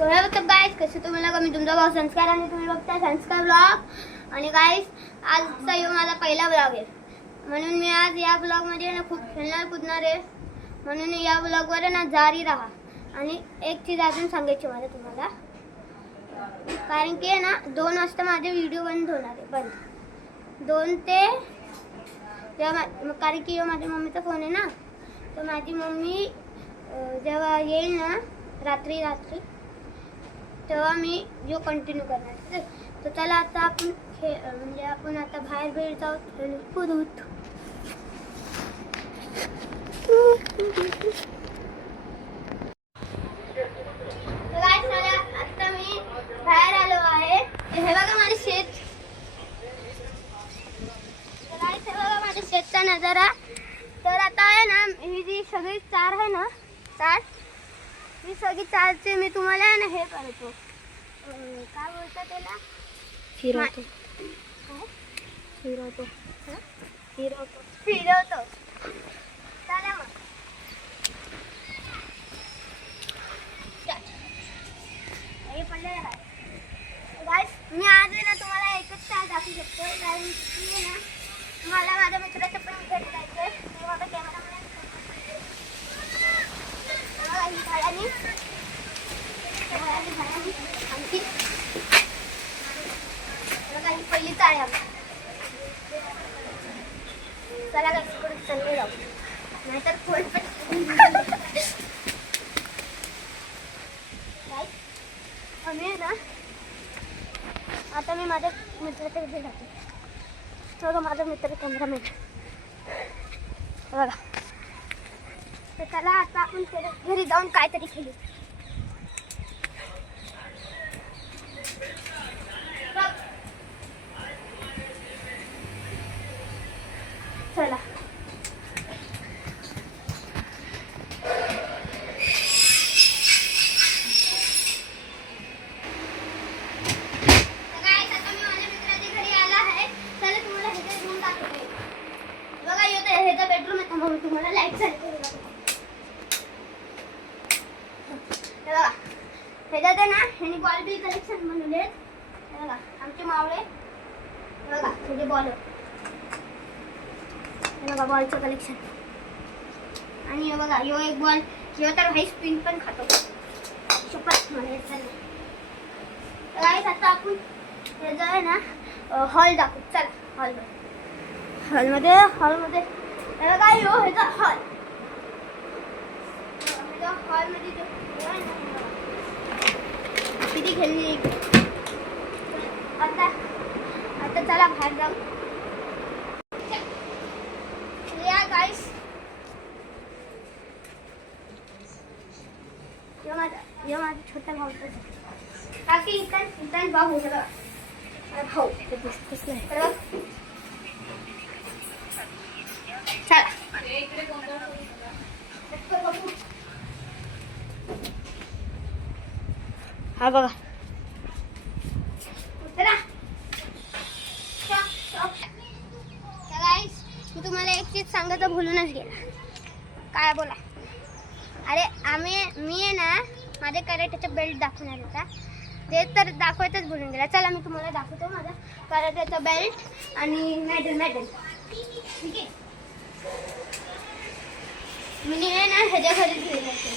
So हे बघता गाईस, कसं तुम्हाला मी तुमचा भाऊ संस्कार आणि तुम्ही बघता संस्कार ब्लॉग. आणि गाईस, आजचा यो माझा पहिला ब्लॉग आहे, म्हणून मी आज या ब्लॉगमध्ये ना खूप खेळणार कुदणार आहे. म्हणून या ब्लॉगवर ना जारी राहा. आणि एक चीज अजून सांगायची मला तुम्हाला, कारण की ना 2 वाजता माझे व्हिडिओ बंद होणार आहे. बंद 2 ते जेव्हा, कारण की माझ्या मम्मीचा फोन आहे ना, तर माझी मम्मी जेव्हा येईल ना रात्री तेव्हा मी जो कंटिन्यू करणार. तर चला आता आपण म्हणजे आपण आता बाहेर भेट जाऊ कुदूत. आता मी बाहेर आलो आहे. हे बघा माझे शेत, हे बघा माझ्या शेतचा नजारा. तर आता आहे ना, ही जी सगळी चार आहे ना, ही सगळी चारचे मी तुम्हाला आहे ना हे करतो, काय बोलतात त्याला, फिरवतो. चला मग हे पडलेलं आहे. गाईस, मी आज आहे ना तुम्हाला एकच चाल दाखवू शकतो, कारण की आहे ना मला माझ्या मित्राचं पण भेट जायचं आहे. मी माझा कॅमेरामॅन पहिली चाळ आहे. चला काय चालले जाऊ, नाहीतर फोन पण आम्ही ना आता मी माझ्या मित्राच्या घरी जाते. बघा माझा मित्र कॅमेरामॅन बघा. तर चला आता आपण त्याच्या घरी जाऊन काहीतरी खेळू. चला तुम्हाला लाईट बघा. ह्याच्यात आहे ना ह्यानी बॉल बी कलेक्शन बनवले बघा, आमचे मावळे बघा, म्हणजे बॉल बघा, बॉलचं कलेक्शन. आणि हे बघा, यो एक बॉल, ह्यो तर हाई स्पिन पण खातो. सुपर मला आता आपण ह्याचं आहे ना हॉल दाखवू. चला हॉलमध्ये बघा, यो ह्याचा हॉल. हॉलमध्ये किती खेळली. आता चला बाहेर जाऊ. या गाईस, यो माझा छोटा भाऊ. काकी इथं भाऊ होता भाऊ दिसतच नाही. चला हा बघा. मी तुम्हाला एक चीज सांगायचं भूलूनच गेला. काय बोला. अरे मी आहे ना माझ्या कराट्याचा बेल्ट दाखवणार होता, ते तर दाखवायचंच भूलून गेला. चला मी तुम्हाला दाखवतो माझा कराट्याचा बेल्ट आणि मेडल. ठीक आहे, मी आहे ना ह्याच्या घरी घेऊन जाते.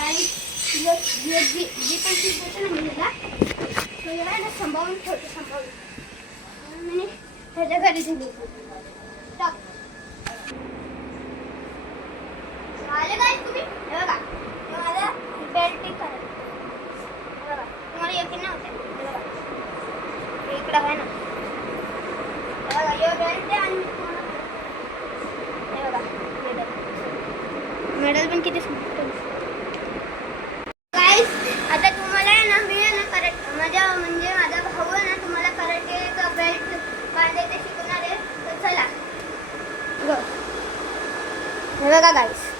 आणि जी पण चीज देते ना मी त्याला आहे ना सांभाळून ठेवते. मी ह्याच्या घरी दिली. आले काय तुम्ही? हे बघा, माझा बेल्ट करा. बघा, तुम्हाला यकीन नव्हतं. इकडं आहे ना, बघा यो बेल्ट आहे. आणि हे बघा मेडल पण किती सुंदर. गाईस, आता तुम्हाला आहे ना मी आहे ना कराटे माझा भाऊ आहे ना तुम्हाला कराटेचा बेल्ट बांधायचे शिकवणार आहे. तर चला गो. हे बघा गाईस,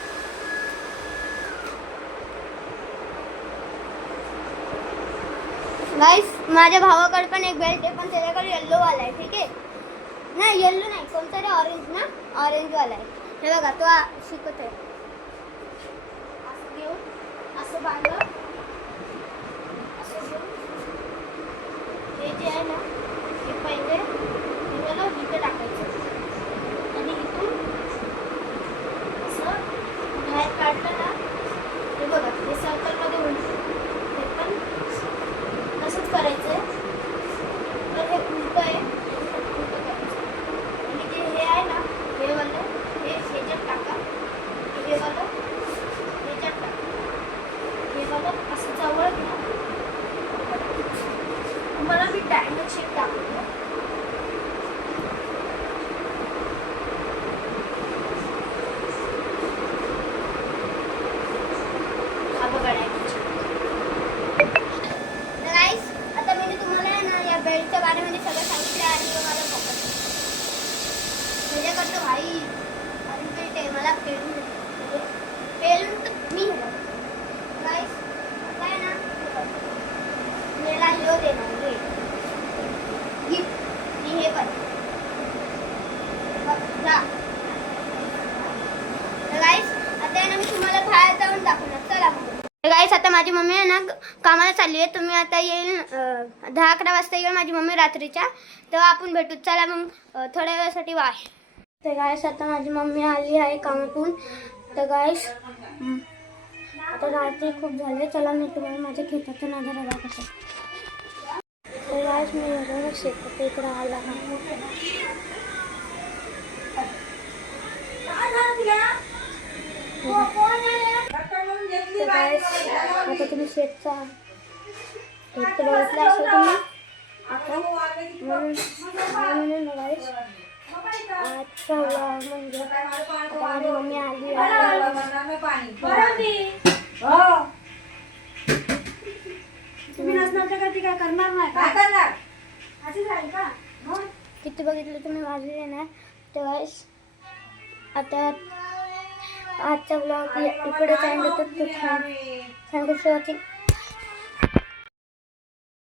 माझ्या भावाकडे पण एक बेल्ट आहे, पण त्याच्याकडे येल्लो वाला आहे. ठीक आहे, नाही येल्लो नाही, कोणतरी ऑरेंज ना, ऑरेंज वाला आहे. हे बघा, तो शिकत आहे. असं घेऊन असं बांधलं एक शेप टाकतो. हा बघा गाईस, आता मी तुम्हाला ना या बेल्टच्या बारेमध्ये सगळं सांगितलं आणि मला फोकस म्हणजे करतो भाई. अजून काही मला पेलून तर मी गाईस आता आहे ना मला लिओ देणार हे गिफ्ट मी हे पण गाईस आता आहे ना मी तुम्हाला बाहेर जाऊन दाखवणार. चला गाईस, आता माझी मम्मी आहे ना कामाला चालली आहे. तुम्ही आता येईल 10-11 वाजता येईल माझी मम्मी रात्रीच्या, तेव्हा आपण भेटू. चला मग थोड्या वेळासाठी बाय. तर गाईस, आता माझी मम्मी आली आहे कामातून. तर गाईस आता रात्री खूप झाले. चला मी तुम्हाला माझ्या खेताचा नजारा दाखवते. तर गाईस मी बरोबर शेतात इकडे आला आता तुम्ही शेतचा बघितलं असेल तुम्ही आता म्हणून गाईस आजचा व्लॉग म्हणजे आता माझी मम्मी आली काय करणार नाही. काय करणार अशीच राहील का. किती बघितलं तुम्ही वाजले ना. तर गाईस आता आजचा व्लॉग इकडेच एंड होतो. Thank you for watching.